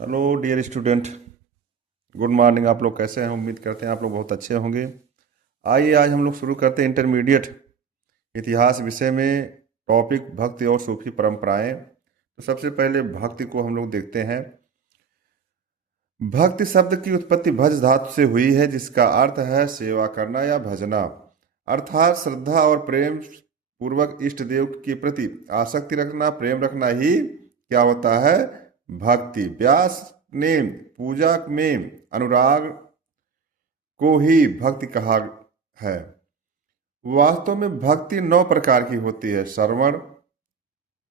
Hello dear student. Good morning. आप लोग कैसे हैं? उम्मीद करते हैं आप लोग बहुत अच्छे होंगे। आइए आज हम लोग शुरू करते हैं इंटरमीडिएट इतिहास विषय में। टॉपिक भक्ति और सूफी परंपराएं। तो सबसे पहले भक्ति को हम लोग देखते हैं। भक्ति शब्द की उत्पत्ति भज धातु से हुई है, जिसका अर्थ है सेवा करना या भजना, अर्थात श्रद्धा और प्रेम पूर्वक इष्ट देव के प्रति आसक्ति रखना, प्रेम रखना ही क्या होता है? भक्ति। व्यास ने पूजा में अनुराग को ही भक्ति कहा है। वास्तव में भक्ति 9 प्रकार की होती है: श्रवण,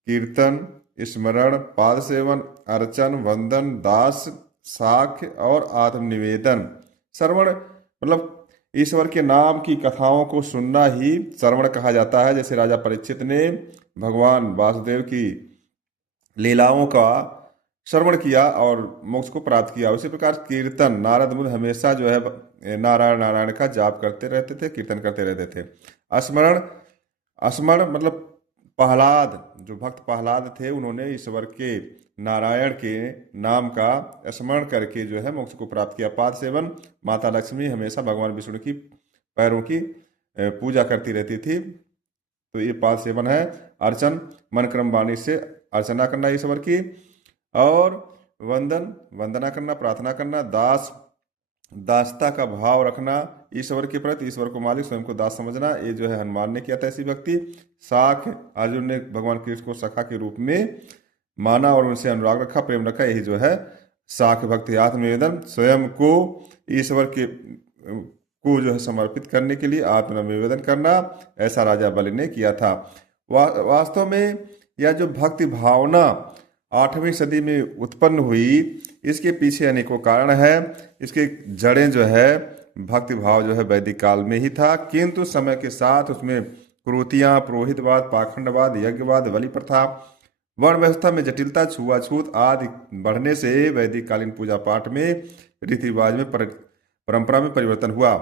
कीर्तन, स्मरण, पाद सेवन, अर्चन, वंदन, दास, साख्य और आत्मनिवेदन। श्रवण मतलब ईश्वर के नाम की कथाओं को सुनना ही श्रवण कहा जाता है। जैसे राजा परीक्षित ने भगवान वासुदेव की लीलाओं का श्रवण किया और मोक्ष को प्राप्त किया। उसी प्रकार कीर्तन, नारद मुनि हमेशा जो है नारायण नारायण का जाप करते रहते थे, कीर्तन करते रहते थे। स्मरण, स्मरण मतलब प्रहलाद, जो भक्त प्रहलाद थे, उन्होंने ईश्वर के नारायण के नाम का स्मरण करके जो है मोक्ष को प्राप्त किया। पाद सेवन, माता लक्ष्मी हमेशा भगवान विष्णु की पैरों की पूजा करती रहती थी, तो ये पाद सेवन है। अर्चन, मन क्रम वाणी से अर्चना करना ईश्वर की। और वंदन, वंदना करना, प्रार्थना करना। दास, दासता का भाव रखना ईश्वर के प्रति, ईश्वर को मालिक, स्वयं को दास समझना। ये जो है हनुमान ने किया था ऐसी भक्ति। साख, अर्जुन ने भगवान कृष्ण को सखा के रूप में माना और उनसे अनुराग रखा, प्रेम रखा, यही जो है साख भक्ति। आत्मनिवेदन, स्वयं को ईश्वर के को जो है समर्पित करने के लिए आत्मनिवेदन करना, ऐसा राजा बलि ने किया था। वास्तव में यह जो भक्ति भावना 8वीं सदी में उत्पन्न हुई, इसके पीछे अनेकों कारण है। इसके जड़ें जो है भक्ति भाव जो है वैदिक काल में ही था, किंतु समय के साथ उसमें कुरीतियाँ, पुरोहितवाद, पाखंडवाद, यज्ञवाद, बलि प्रथा, वर्ण व्यवस्था में जटिलता, छुआछूत आदि बढ़ने से वैदिक कालीन पूजा पाठ में, रीति रिवाज में, परंपरा में परिवर्तन हुआ।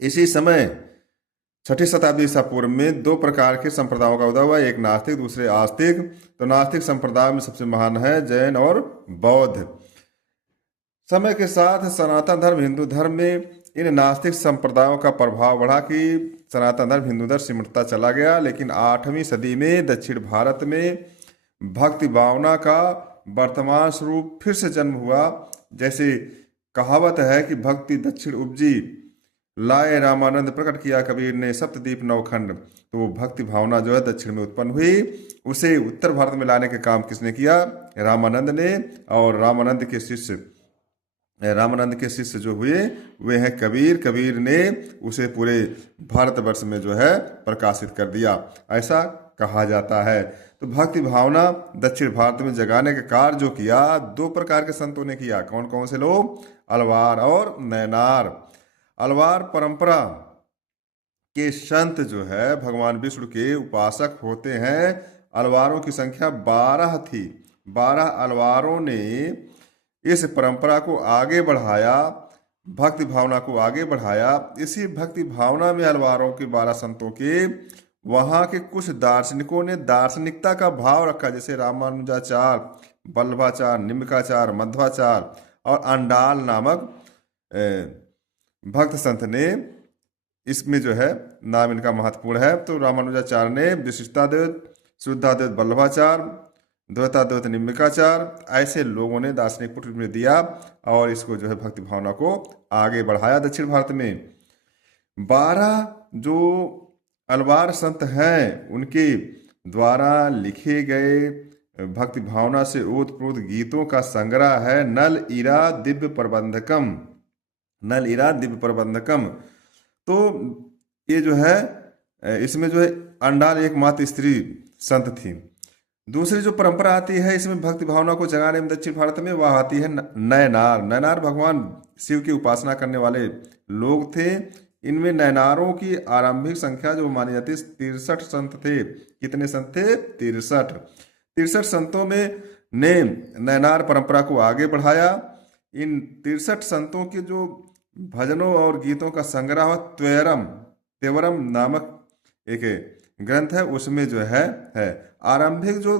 इसी समय 6ठी शताब्दी ईसा पूर्व में 2 प्रकार के संप्रदायों का उदय हुआ, एक नास्तिक, दूसरे आस्तिक। तो नास्तिक संप्रदाय में सबसे महान है जैन और बौद्ध। समय के साथ सनातन धर्म, हिंदू धर्म में इन नास्तिक संप्रदायों का प्रभाव बढ़ा कि सनातन धर्म, हिंदू धर्म सिमटता चला गया। लेकिन 8वीं सदी में दक्षिण भारत में भक्ति भावना का वर्तमान स्वरूप फिर से जन्म हुआ। जैसे कहावत है कि भक्ति दक्षिण उपजी, लाए रामानंद प्रकट किया कबीर ने, सप्तदीप नवखंड। तो वो भक्ति भावना जो है दक्षिण में उत्पन्न हुई, उसे उत्तर भारत में लाने के काम किसने किया? रामानंद ने। और रामानंद के शिष्य जो हुए वे हैं कबीर। कबीर ने उसे पूरे भारतवर्ष में जो है प्रकाशित कर दिया, ऐसा कहा जाता है। तो भक्ति भावना दक्षिण भारत में जगाने का कार्य जो किया 2 प्रकार के संतों ने किया। कौन कौन से लोग? अलवार और नैनार। अलवार परंपरा के संत जो है भगवान विष्णु के उपासक होते हैं। अलवारों की संख्या 12 थी। 12 अलवारों ने इस परंपरा को आगे बढ़ाया, भक्ति भावना को आगे बढ़ाया। इसी भक्ति भावना में अलवारों के 12 संतों के वहाँ के कुछ दार्शनिकों ने दार्शनिकता का भाव रखा, जैसे रामानुजाचार्य, वल्लभाचार्य, निम्बकाचार्य, मध्वाचार्य और अंडाल नामक भक्त संत ने इसमें जो है नाम इनका महत्वपूर्ण है। तो रामानुजाचार्य ने विशिष्टाद्वैत, शुद्धाद्वैत वल्लभाचार्य, द्वैताद्वैत निम्बिकाचार्य, ऐसे लोगों ने दार्शनिक पुट में दिया और इसको जो है भक्ति भावना को आगे बढ़ाया दक्षिण भारत में। 12 जो अलवार संत हैं उनके द्वारा लिखे गए भक्ति भावना से ओतप्रोत गीतों का संग्रह है नल इरा दिव्य प्रबंधकम। नल इरा दिव्य प्रबंधकम। तो ये जो है इसमें जो है अंडाल एकमात्र स्त्री संत थी। दूसरी जो परंपरा आती है इसमें भक्ति भावना को जगाने में दक्षिण भारत में, वह आती है नयनार। नयनार भगवान शिव की उपासना करने वाले लोग थे। इनमें नयनारों की आरंभिक संख्या जो मानी जाती है 63 संत थे। कितने संत थे? 63 संतों में ने नयनार परंपरा को आगे बढ़ाया। इन 63 संतों के जो भजनों और गीतों का संग्रह त्वेवरम नामक एक ग्रंथ है, उसमें जो है आरंभिक जो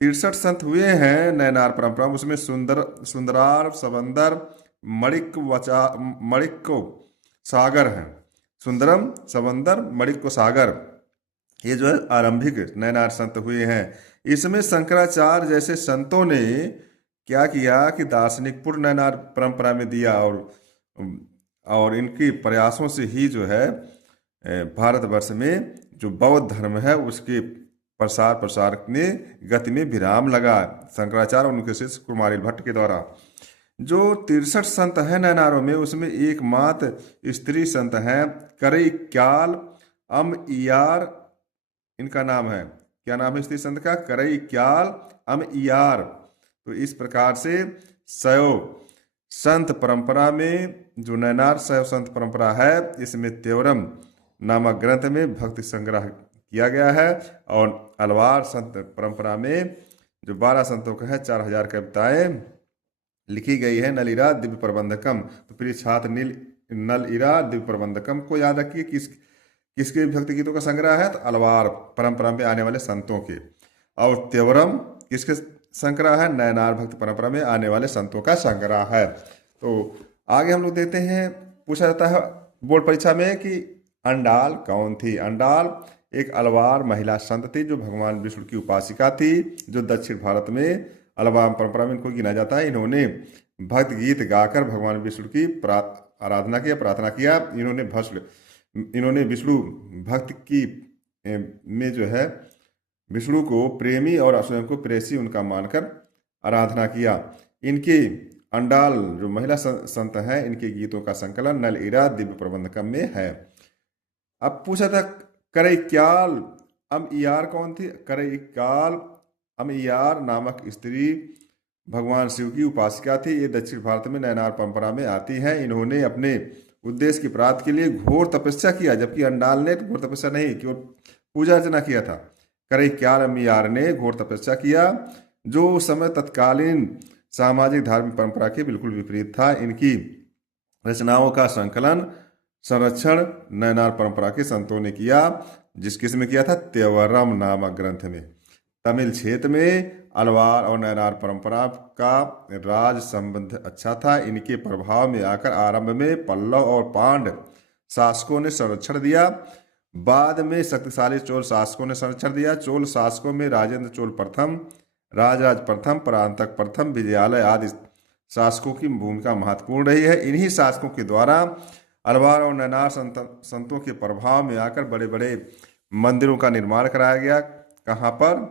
63 संत हुए हैं नयनार परंपरा, उसमें सुंदरार, सबंदर, मणिक सागर है। सुंदरम, सबंदर, मणिक सागर, ये जो है आरंभिक नयनार संत हुए हैं। इसमें शंकराचार्य जैसे संतों ने क्या किया कि दार्शनिक पूर्ण नयनार परंपरा में दिया, और इनके प्रयासों से ही जो है भारतवर्ष में जो बौद्ध धर्म है उसके प्रसार में गति में विराम लगा, शंकराचार्य और उनके शिष्य कुमारिल भट्ट के द्वारा। जो 63 संत हैं नयनारों में, उसमें एकमात्र स्त्री संत हैं करई क्याल अम इयार, इनका नाम है। क्या नाम है स्त्री संत का? करई क्याल अम इयार। तो इस प्रकार से शैव संत परंपरा में जो नयनार शैव संत परंपरा है, इसमें त्योरम नामक ग्रंथ में भक्ति संग्रह किया गया है। और अलवार संत परंपरा में जो 12 संतों का है 4000 कविताएं लिखी गई है। नलिरा दिव्य प्रबंधकम, तो प्रिय छात्र नलिरा दिव्य प्रबंधकम को याद रखिए। किसके भक्ति गीतों का संग्रह है? तो अलवार परंपरा में आने वाले संतों के। और त्योरम किसके संग्रह है? नयनार भक्ति परंपरा में आने वाले संतों का संग्रह है। तो आगे हम लोग देखते हैं, पूछा जाता है बोर्ड परीक्षा में कि अंडाल कौन थी? अंडाल एक अलवार महिला संत थी जो भगवान विष्णु की उपासिका थी, जो दक्षिण भारत में अलवार परंपरा में इनको गिना जाता है। इन्होंने भक्त गीत गाकर भगवान विष्णु की आराधना किया, प्रार्थना किया। इन्होंने विष्णु भक्त की में जो है विष्णु को प्रेमी और स्वयं को प्रेसी उनका मानकर आराधना किया। इनके अंडाल जो महिला संत हैं, इनके गीतों का संकलन नल इरा दिव्य प्रबंधकम में है। अब पूछा था करैक्याल अम इयार कौन थी? करैक्याल अम इयार नामक स्त्री भगवान शिव की उपासिका थी। ये दक्षिण भारत में नयनार परंपरा में आती है। इन्होंने अपने उद्देश्य की प्राप्ति के लिए घोर तपस्या किया, जबकि अंडाल ने घोर तपस्या नहीं, केवल पूजा अर्चना किया था। करैक्याल अम इयार ने घोर तपस्या किया, जो उस समय तत्कालीन सामाजिक धार्मिक परंपरा के बिल्कुल विपरीत था। इनकी रचनाओं का संकलन संरक्षण नयनार परंपरा के संतों ने किया। किसमें किया था? त्यवरम नामक ग्रंथ में। तमिल क्षेत्र में अलवार और नयनार परंपरा का राज संबंध अच्छा था। इनके प्रभाव में आकर आरंभ में पल्लव और पांड्य शासकों ने संरक्षण दिया, बाद में शक्तिशाली चोल शासकों ने संरक्षण दिया। चोल शासकों में राजेंद्र चोल प्रथम, राजराज प्रथम, परांतक प्रथम, विजयालय आदि शासकों की भूमिका महत्वपूर्ण रही है। इन्हीं शासकों के द्वारा अलवार और नयनार संतों के प्रभाव में आकर बड़े बड़े मंदिरों का निर्माण कराया गया। कहाँ पर?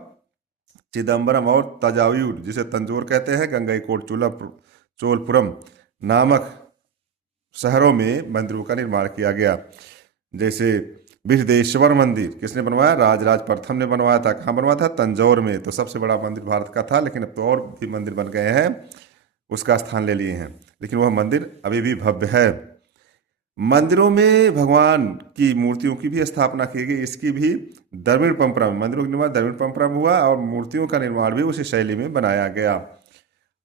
चिदम्बरम और तंजावुर, जिसे तंजौर कहते हैं, गंगईकोट, चोलपुरम नामक शहरों में मंदिरों का निर्माण किया गया। जैसे बृहदेश्वर मंदिर किसने बनवाया? राजराज प्रथम ने बनवाया था। कहाँ बनवाया था? तंजौर में। तो सबसे बड़ा मंदिर भारत का था, लेकिन अब तो और भी मंदिर बन गए हैं, उसका स्थान ले लिए हैं, लेकिन वह मंदिर अभी भी भव्य है। मंदिरों में भगवान की मूर्तियों की भी स्थापना की गई। इसकी भी द्रविड़ परंपरा में, मंदिरों का निर्माण द्रविड़ परंपरा में हुआ और मूर्तियों का निर्माण भी उसी शैली में बनाया गया।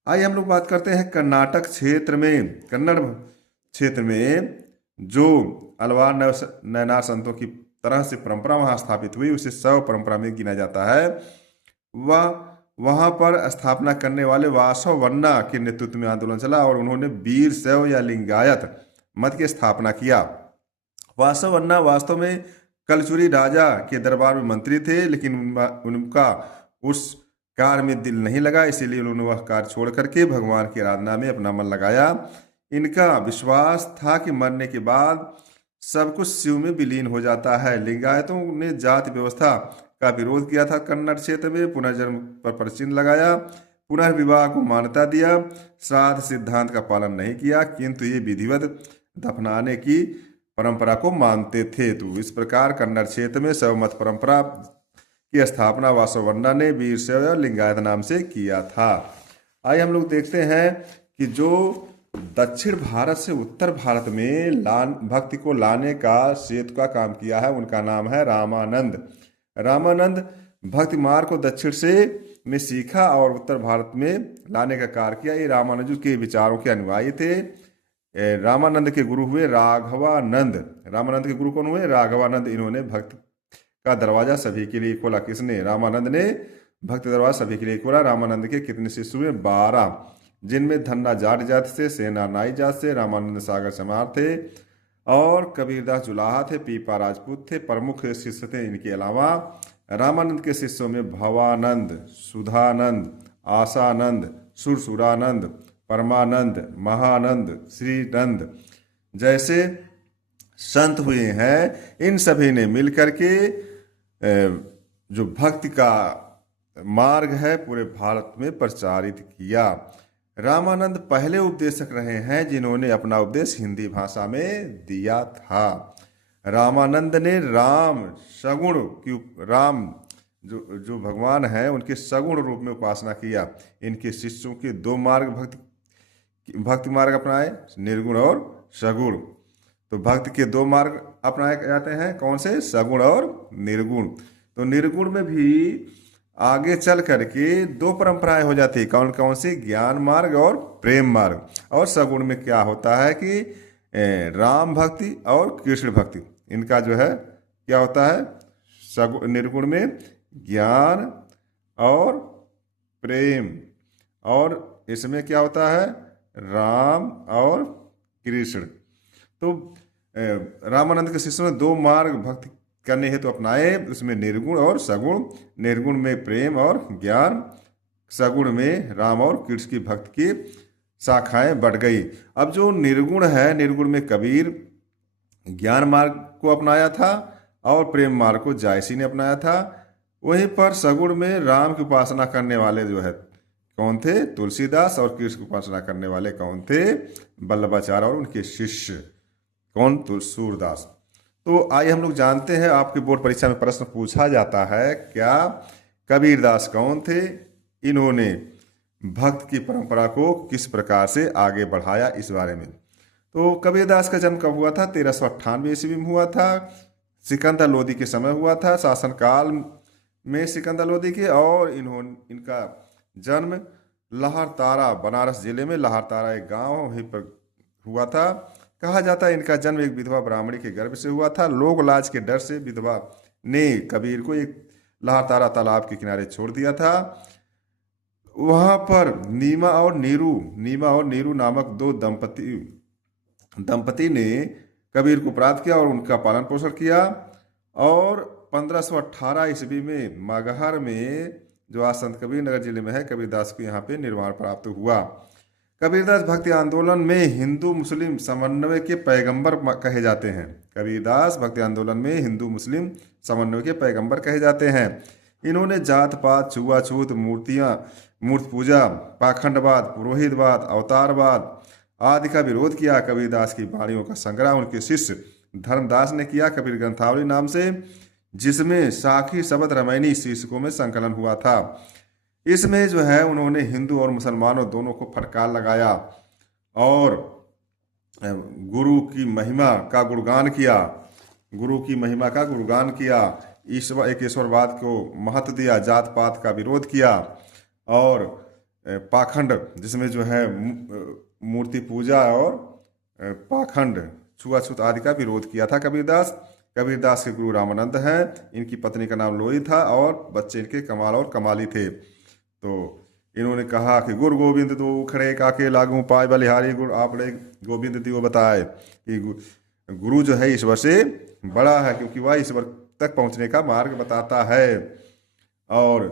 आइए हम लोग बात करते हैं कर्नाटक क्षेत्र में, कन्नड़ क्षेत्र में जो अलवार नयनार संतों की तरह से परंपरा वहाँ स्थापित हुई, उसे शैव परंपरा में गिना जाता है। वहाँ पर स्थापना करने वाले वासव वन्ना के नेतृत्व में आंदोलन चला और उन्होंने वीर शैव या लिंगायत मत की स्थापना किया। वासव वन्ना वास्तव में कलचुरी राजा के दरबार में मंत्री थे, लेकिन उनका उस कार्य में दिल नहीं लगा, इसीलिए उन्होंने वह कार्य छोड़ करके भगवान की आराधना में अपना मन लगाया। इनका विश्वास था कि मरने के बाद सब कुछ शिव में विलीन हो जाता है। लिंगायतों ने जाति व्यवस्था का विरोध किया था कन्नड़ क्षेत्र में, पुनर्जन्म पर प्रचिन्ह लगाया, पुनर्विवाह को मान्यता दिया, श्राद्ध सिद्धांत का पालन नहीं किया, किंतु ये विधिवत दफनाने की परंपरा को मानते थे। तो इस प्रकार कन्नड़ क्षेत्र में शैव मत परंपरा की स्थापना वासवन्ना ने वीर शैव और लिंगायत नाम से किया था। आइए हम लोग देखते हैं कि जो दक्षिण भारत से उत्तर भारत में भक्ति को लाने का सेतु का काम किया है, उनका नाम है रामानंद। रामानंद भक्ति मार्ग को दक्षिण से में सीखा और उत्तर भारत में लाने का कार्य किया। ये रामानुज के विचारों के अनुयायी थे। रामानंद के गुरु हुए राघवानंद। रामानंद के गुरु कौन हुए? राघवानंद। इन्होंने भक्ति का दरवाजा सभी के लिए खोला। किसने? रामानंद ने भक्ति दरबार सभी के लिए खोला। रामानंद के कितने शिष्य हुए? 12, जिनमें धन्ना जाट जाति से, सेना नाई जात से, रामानंद सागर चमार थे और कबीरदास जुलाहा थे, पीपा राजपूत थे, प्रमुख शिष्य थे। इनके अलावा रामानंद के शिष्यों में भवानंद, सुधानंद, आशानंद, सुरसुरानंद, परमानंद, महानंद, श्रीनंद जैसे संत हुए हैं। इन सभी ने मिलकर के जो भक्ति का मार्ग है पूरे भारत में प्रचारित किया। रामानंद पहले उपदेशक रहे हैं जिन्होंने अपना उपदेश हिंदी भाषा में दिया था। रामानंद ने राम सगुण की राम जो भगवान हैं उनके सगुण रूप में उपासना किया। इनके शिष्यों के 2 मार्ग भक्ति मार्ग अपनाए, निर्गुण और सगुण। तो भक्ति के 2 मार्ग अपनाए जाते हैं, कौन से? सगुण और निर्गुण। तो निर्गुण में भी आगे चल करके 2 परंपराएं हो जाती है, कौन कौन सी? ज्ञान मार्ग और प्रेम मार्ग। और सगुण में क्या होता है कि राम भक्ति और कृष्ण भक्ति, इनका जो है क्या होता है? निर्गुण में ज्ञान और प्रेम, और इसमें क्या होता है? राम और कृष्ण। तो रामानंद के शिष्यों ने 2 मार्ग भक्ति करने हेतु अपनाए, उसमें निर्गुण और सगुण। निर्गुण में प्रेम और ज्ञान, सगुण में राम और कृष्ण की भक्ति की शाखाएं बढ़ गई। अब जो निर्गुण है, निर्गुण में कबीर ज्ञान मार्ग को अपनाया था और प्रेम मार्ग को जायसी ने अपनाया था। वहीं पर सगुण में राम की उपासना करने वाले जो है कौन थे? तुलसीदास। और कृष्ण की उपासना करने वाले कौन थे? वल्लभाचार्य और उनके शिष्य कौन? सूरदास। तो आइए हम लोग जानते हैं, आपके बोर्ड परीक्षा में प्रश्न पूछा जाता है, क्या कबीरदास कौन थे? इन्होंने भक्त की परंपरा को किस प्रकार से आगे बढ़ाया, इस बारे में। तो कबीरदास का जन्म कब हुआ था? 1398 ईस्वी में हुआ था। सिकंदर लोदी के समय हुआ था, शासनकाल में सिकंदर लोदी के। और इनका जन्म लाहौर बनारस जिले में लाहौर एक गांव वहीं पर हुआ था। कहा जाता है इनका जन्म एक विधवा ब्राह्मणी के गर्भ से हुआ था। लोक लाज के डर से विधवा ने कबीर को एक लाहौर तालाब के किनारे छोड़ दिया था। वहां पर नीमा और नीरू नामक 2 दंपति ने कबीर को प्राप्त किया और उनका पालन पोषण किया। और 1518 ईस्वी में मगहर में, जो आज संत कबीर नगर जिले में है, कबीरदास को यहाँ पे निर्वाण प्राप्त हुआ। कबीरदास भक्ति आंदोलन में हिंदू मुस्लिम समन्वय के पैगंबर कहे जाते हैं। कबीरदास भक्ति आंदोलन में हिंदू मुस्लिम समन्वय के पैगंबर कहे जाते हैं। इन्होंने जात पात, छुआछूत, मूर्ति पूजा, पाखंडवाद, पुरोहितवाद, अवतारवाद आदि का विरोध किया। कबीरदास की वाणियों का संग्रह उनके शिष्य धर्मदास ने किया कबीर ग्रंथावली नाम से, जिसमें साखी शब्द रामायणी शीर्षकों में संकलन हुआ था। इसमें जो है उन्होंने हिंदू और मुसलमानों दोनों को फटकार लगाया और गुरु की महिमा का गुणगान किया। ईश्वरवाद को महत्व दिया, जात पात का विरोध किया और पाखंड, जिसमें जो है मूर्ति पूजा और पाखंड, छुआछूत आदि का विरोध किया था कबीरदास। कबीरदास के गुरु रामानंद हैं। इनकी पत्नी का नाम लोई था और बच्चे इनके कमाल और कमाली थे। तो इन्होंने कहा कि गुरु गोविंद दो उखड़े काके लागू पाए बलिहारी गुरु आपड़े गोविंद दियो बताए कि गुरु जो है ईश्वर से बड़ा है, क्योंकि वह ईश्वर तक पहुंचने का मार्ग बताता है। और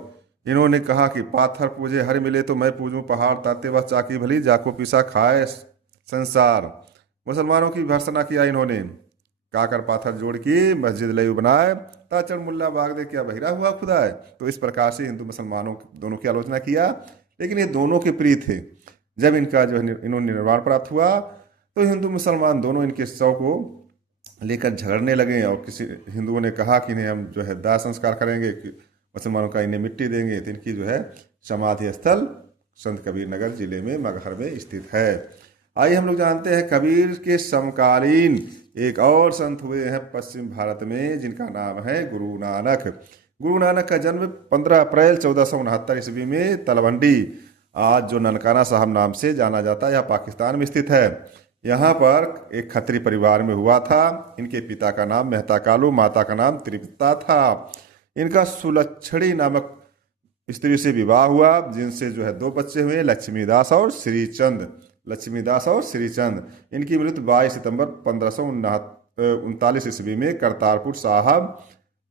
इन्होंने कहा कि पाथर पूजे हर मिले तो मैं पूजूं पहाड़, ताते वह चाकी भली जाको पिसा खाए संसार। मुसलमानों की भर्सना किया इन्होंने, काकर पाथर जोड़ की मस्जिद लयू बनाए, ताचड़ मुल्ला बाग दे क्या बहिरा हुआ खुदा है। तो इस प्रकार से हिंदू मुसलमानों दोनों की आलोचना किया, लेकिन ये दोनों के प्रिय थे। जब इनका जो है इन्होंने निर्वाण प्राप्त हुआ तो हिंदू मुसलमान दोनों इनके शव को लेकर झगड़ने लगे और किसी हिंदुओं ने कहा कि इन्हें हम जो है दाह संस्कार करेंगे, मुसलमानों का इन्हें मिट्टी देंगे। तो इनकी जो है समाधि स्थल संत कबीर नगर जिले में मगहर में स्थित है। आइए हम लोग जानते हैं कबीर के समकालीन एक और संत हुए हैं पश्चिम भारत में, जिनका नाम है गुरु नानक। गुरु नानक का जन्म 15 अप्रैल 1469 ईस्वी में तलवंडी, आज जो ननकाना साहब नाम से जाना जाता है, यह पाकिस्तान में स्थित है। यहाँ पर एक खत्री परिवार में हुआ था। इनके पिता का नाम मेहता कालू, माता का नाम त्रिपिता था। इनका सुलक्षणी नामक स्त्री से विवाह हुआ, जिनसे जो है 2 बच्चे हुए, लक्ष्मीदास और श्रीचंद। लक्ष्मीदास और श्रीचंद। इनकी मृत्यु 22 सितंबर 1539 ईस्वी में करतारपुर साहब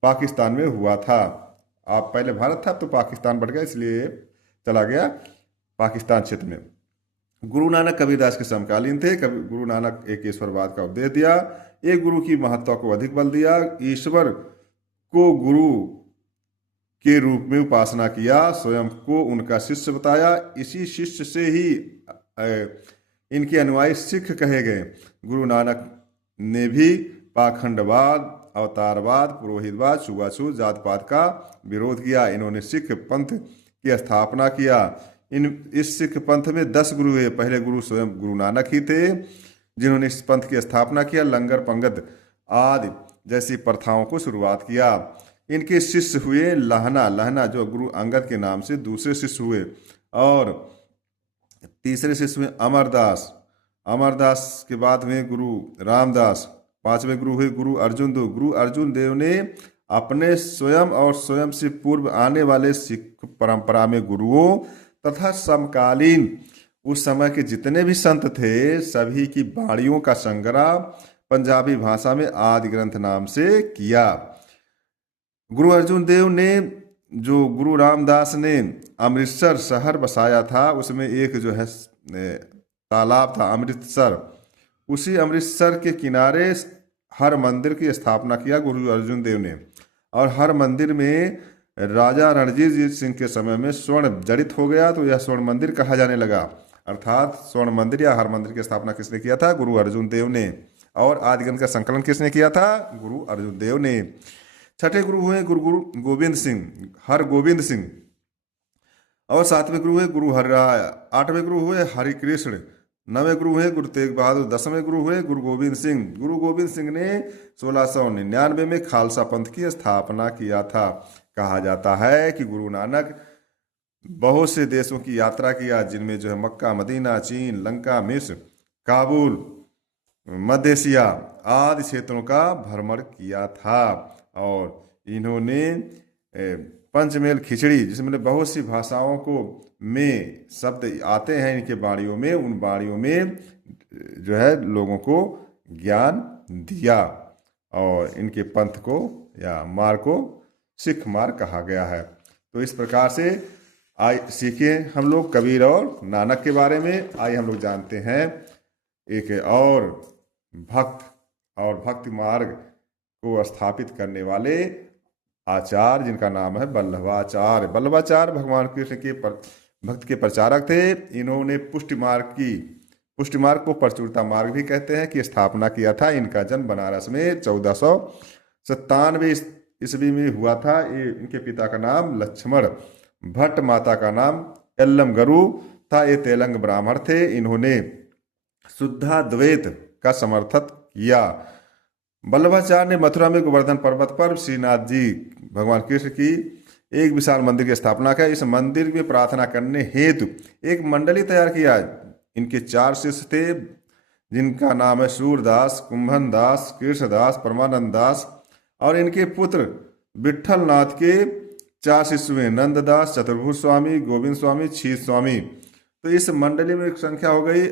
पाकिस्तान में हुआ था। आप पहले भारत था तो पाकिस्तान बढ़ गया, इसलिए चला गया पाकिस्तान क्षेत्र में। गुरु नानक कबीरदास के समकालीन थे। गुरु नानक एक ईश्वरवाद का उपदेश दिया, एक गुरु की महत्ता को अधिक बल दिया, ईश्वर को गुरु के रूप में उपासना किया, स्वयं को उनका शिष्य बताया। इसी शिष्य से ही इनके अनुयायी सिख कहे गए। गुरु नानक ने भी पाखंडवाद, अवतारवाद, पुरोहितवाद, छुआछूत, जात पात का विरोध किया। इन्होंने सिख पंथ की स्थापना किया। इस सिख पंथ में 10 गुरु हुए। पहले गुरु स्वयं गुरु नानक ही थे, जिन्होंने इस पंथ की स्थापना किया, लंगर पंगत आदि जैसी प्रथाओं को शुरुआत किया। इनके शिष्य हुए लहना जो गुरु अंगद के नाम से दूसरे शिष्य हुए, और तीसरे शिष्य हुए अमरदास के बाद हुए गुरु रामदास। 5वें गुरु हुए गुरु अर्जुन देव। गुरु अर्जुन देव ने अपने स्वयं और स्वयं से पूर्व आने वाले सिख परंपरा में गुरुओं तथा समकालीन उस समय के जितने भी संत थे, सभी की वाणियों का संग्रह पंजाबी भाषा में आदि ग्रंथ नाम से किया। गुरु अर्जुन देव ने, जो गुरु रामदास ने अमृतसर शहर बसाया था, उसमें एक जो है तालाब था अमृतसर, उसी अमृतसर के किनारे हर मंदिर की स्थापना किया गुरु अर्जुन देव ने। और हर मंदिर में राजा रणजीत सिंह के समय में स्वर्ण जड़ित हो गया, तो यह स्वर्ण मंदिर कहा जाने लगा। अर्थात स्वर्ण मंदिर या हर मंदिर की स्थापना किसने किया था? गुरु अर्जुन देव ने। और आदि ग्रंथ का संकलन किसने किया था? गुरु अर्जुन देव ने। छठे गुरु हुए गुरु गोविंद सिंह, हर गोविंद सिंह। और 7वें गुरु हुए गुरु हरराय। 8वें गुरु हुए हरि कृष्ण। 9वें गुरु हुए गुरु तेग बहादुर। 10वें गुरु हुए गुरु गोविंद सिंह। गुरु गोविंद सिंह ने 1699 में खालसा पंथ की स्थापना किया था। कहा जाता है कि गुरु नानक बहुत से देशों की यात्रा किया, जिनमें जो है मक्का, मदीना, चीन, लंका, मिस्र, काबुल, मध्य एशिया आदि क्षेत्रों का भ्रमण किया था। और इन्होंने पंचमेल खिचड़ी, जिसमें बहुत सी भाषाओं को में शब्द आते हैं इनके वाणियों में, उन वाणियों में जो है लोगों को ज्ञान दिया। और इनके पंथ को या मार्ग को सिख मार्ग कहा गया है। तो इस प्रकार से सीखे हम लोग कबीर और नानक के बारे में। आइए हम लोग जानते हैं एक और भक्ति मार्ग को स्थापित करने वाले आचार्य, जिनका नाम है वल्लभाचार्य। वल्लभाचार्य भगवान कृष्ण के भक्त के प्रचारक थे। इन्होंने पुष्टि मार्ग को प्रचुरता मार्ग भी कहते हैं, की स्थापना किया था। इनका जन्म बनारस में 1497 ईस्वी में हुआ था। इनके पिता का नाम लक्ष्मण भट्ट, माता का नाम एल्लमगरु था। ये तेलंग ब्राह्मण थे। इन्होंने शुद्धाद्वैत का समर्थन किया। वल्लभाचार्य ने मथुरा में गोवर्धन पर्वत पर श्रीनाथ जी भगवान कृष्ण की एक विशाल मंदिर की स्थापना की। इस मंदिर में प्रार्थना करने हेतु एक मंडली तैयार किया। इनके 4 शिष्य थे, जिनका नाम है सूरदास, कुंभन दास, कृष्णदास, परमानंद दास। और इनके पुत्र विठल नाथ के 4 शिष्य हुए, नंददास, चतुर्भुज स्वामी, गोविंद स्वामी, क्षीर स्वामी। तो इस मंडली में एक संख्या हो गई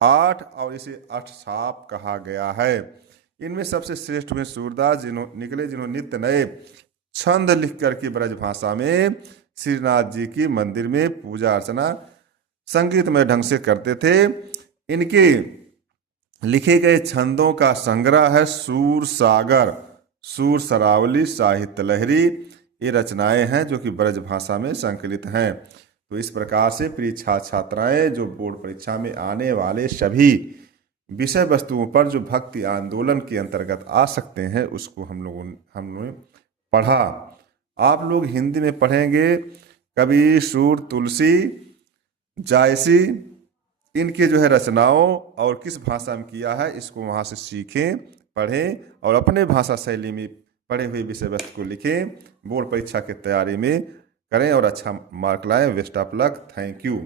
8, और इसे 8 साप कहा गया है। इनमें सबसे श्रेष्ठ हुए सूरदास, जिन्होंने नित्य नए छंद लिख करके ब्रज भाषा में श्रीनाथ जी की मंदिर में पूजा अर्चना संगीतमय ढंग से करते थे। इनके लिखे गए छंदों का संग्रह है सूर सागर, सूर सरावली, साहित्य लहरी। ये रचनाएं हैं जो कि ब्रज भाषा में संकलित हैं। तो इस प्रकार से प्रिय छात्र छात्राएं, जो बोर्ड परीक्षा में आने वाले सभी विषय वस्तुओं पर जो भक्ति आंदोलन के अंतर्गत आ सकते हैं, उसको हमने पढ़ा। आप लोग हिंदी में पढ़ेंगे कबीर, सूर, तुलसी, जायसी, इनके जो है रचनाओं और किस भाषा में किया है, इसको वहाँ से सीखें, पढ़ें और अपने भाषा शैली में पढ़े हुए विषय वस्तु को लिखें। बोर्ड परीक्षा की तैयारी में करें और अच्छा मार्क लाएं। Best of luck. Thank you.